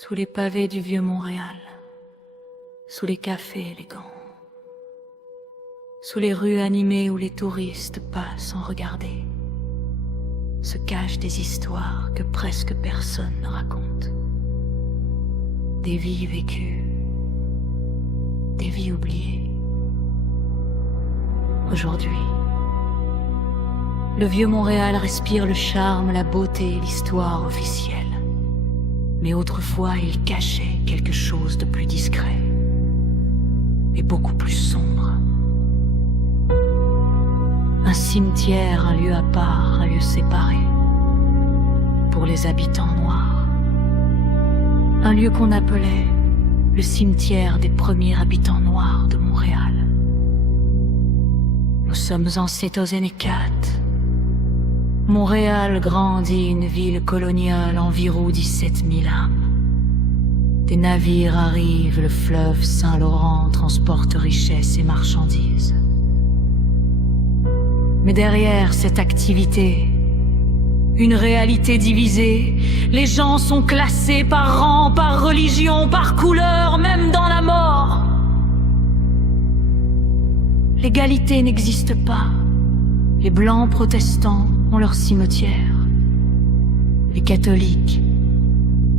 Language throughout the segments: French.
sous les pavés du vieux Montréal, sous les cafés élégants, sous les rues animées où les touristes passent sans regarder, se cachent des histoires que presque personne ne raconte. Des vies vécues, des vies oubliées. Aujourd'hui, le vieux Montréal respire le charme, la beauté et l'histoire officielle. Mais autrefois, il cachait quelque chose de plus discret et beaucoup plus sombre. Un cimetière, un lieu à part, un lieu séparé pour les habitants noirs. Un lieu qu'on appelait le cimetière des premiers habitants noirs de Montréal. Nous sommes en cétosène 4. Montréal grandit, une ville coloniale, environ 17 000 âmes. Des navires arrivent, le fleuve Saint-Laurent transporte richesses et marchandises. Mais derrière cette activité, une réalité divisée, les gens sont classés par rang, par religion, par couleur, même dans la mort. L'égalité n'existe pas. Les blancs protestants ont leur cimetière. Les catholiques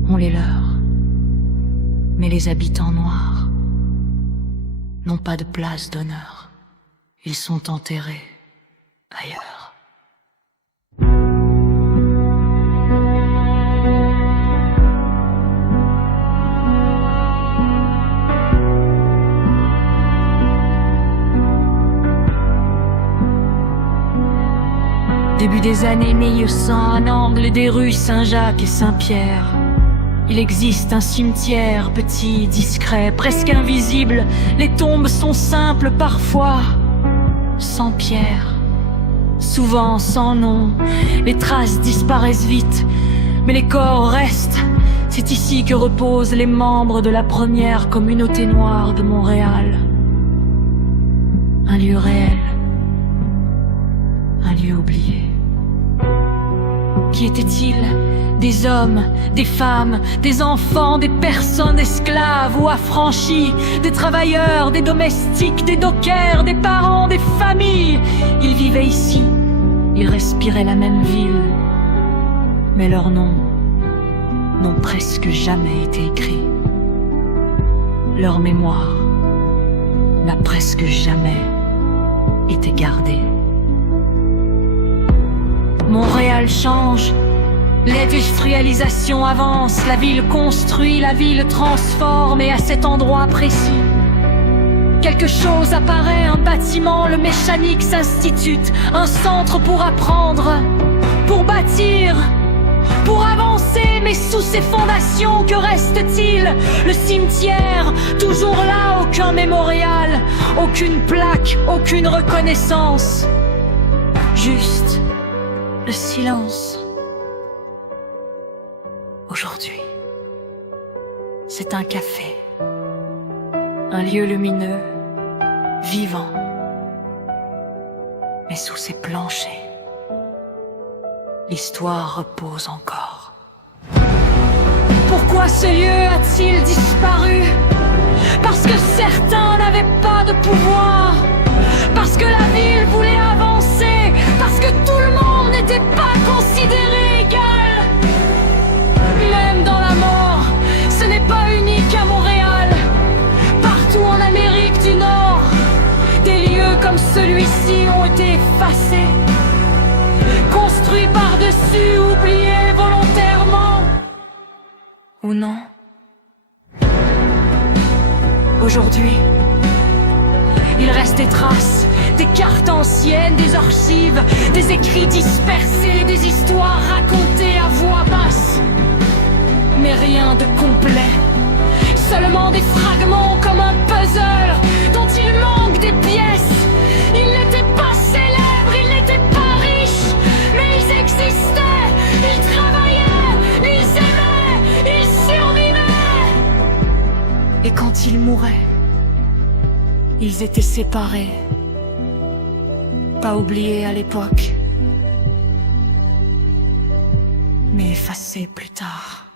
ont les leurs. Mais les habitants noirs n'ont pas de place d'honneur. Ils sont enterrés ailleurs. Début des années 1100, un angle des rues Saint-Jacques et Saint-Pierre. Il existe un cimetière, petit, discret, presque invisible. Les tombes sont simples, parfois sans pierre, souvent sans nom. Les traces disparaissent vite, mais les corps restent. C'est ici que reposent les membres de la première communauté noire de Montréal. Un lieu réel, un lieu oublié. Qui étaient-ils? Des hommes, des femmes, des enfants, des personnes esclaves ou affranchies, des travailleurs, des domestiques, des dockers, des parents, des familles. Ils vivaient ici, ils respiraient la même ville, mais leurs noms n'ont presque jamais été écrits. Leur mémoire n'a presque jamais été gardée. Montréal change, l'industrialisation avance, la ville construit, la ville transforme, et à cet endroit précis, quelque chose apparaît, un bâtiment, le mécanique s'institute, un centre pour apprendre, pour bâtir, pour avancer, mais sous ces fondations, que reste-t-il? Le cimetière, toujours là, aucun mémorial, aucune plaque, aucune reconnaissance, juste le silence. Aujourd'hui, c'est un café, un lieu lumineux, vivant, mais sous ses planchers, l'histoire repose encore. Pourquoi ce lieu a-t-il disparu? Parce que certains n'avaient pas de pouvoir, parce que la ville voulait avancer, parce que tout le monde n'était pas considéré égal. Même dans la mort, ce n'est pas unique à Montréal. Partout en Amérique du Nord, des lieux comme celui-ci ont été effacés, construits par-dessus, oubliés volontairement ou non. Aujourd'hui, il reste des traces, des cartes anciennes, des archives, des écrits dispersés, des histoires racontées à voix basse. Mais rien de complet, seulement des fragments comme un puzzle dont il manque des pièces. Ils n'étaient pas célèbres, ils n'étaient pas riches, mais ils existaient, ils travaillaient, ils aimaient, ils survivaient. Et quand ils mouraient, ils étaient séparés, pas oubliés à l'époque, mais effacés plus tard.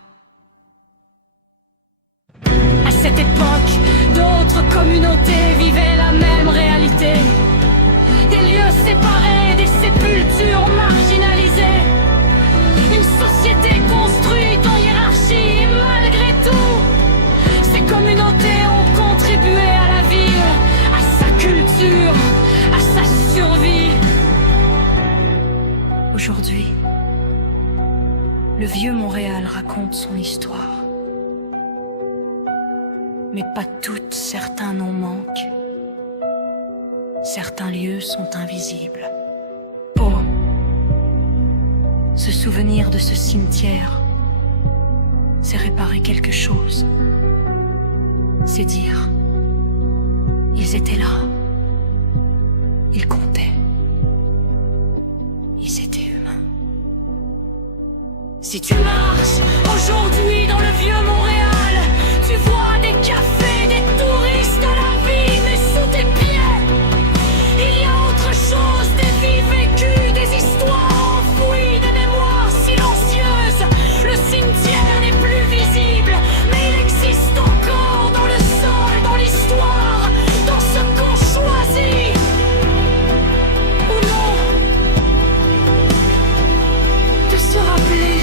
cette époque, d'autres communautés vivaient la même réalité. Des lieux séparés, des sépultures marginalisées. Une société construite en hiérarchie et malgré tout, ces communautés ont contribué à la ville, à sa culture, à sa survie. Aujourd'hui, le vieux Montréal raconte son histoire. Mais pas toutes, certains noms manquent. Certains lieux sont invisibles. Oh, se souvenir de ce cimetière, c'est réparer quelque chose. C'est dire, ils étaient là, ils comptaient, ils étaient humains. Si tu marches aujourd'hui dans le vieux Montréal, tu vois des cafés, des touristes à la vie, mais sous tes pieds, il y a autre chose, des vies vécues, des histoires enfouies, des mémoires silencieuses. Le cimetière n'est plus visible, mais il existe encore dans le sol, dans l'histoire, dans ce qu'on choisit. Ou non, de se rappeler.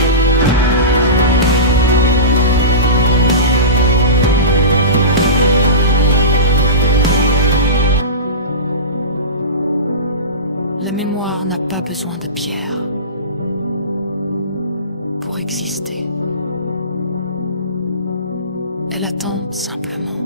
La mémoire n'a pas besoin de pierre pour exister. Elle attend simplement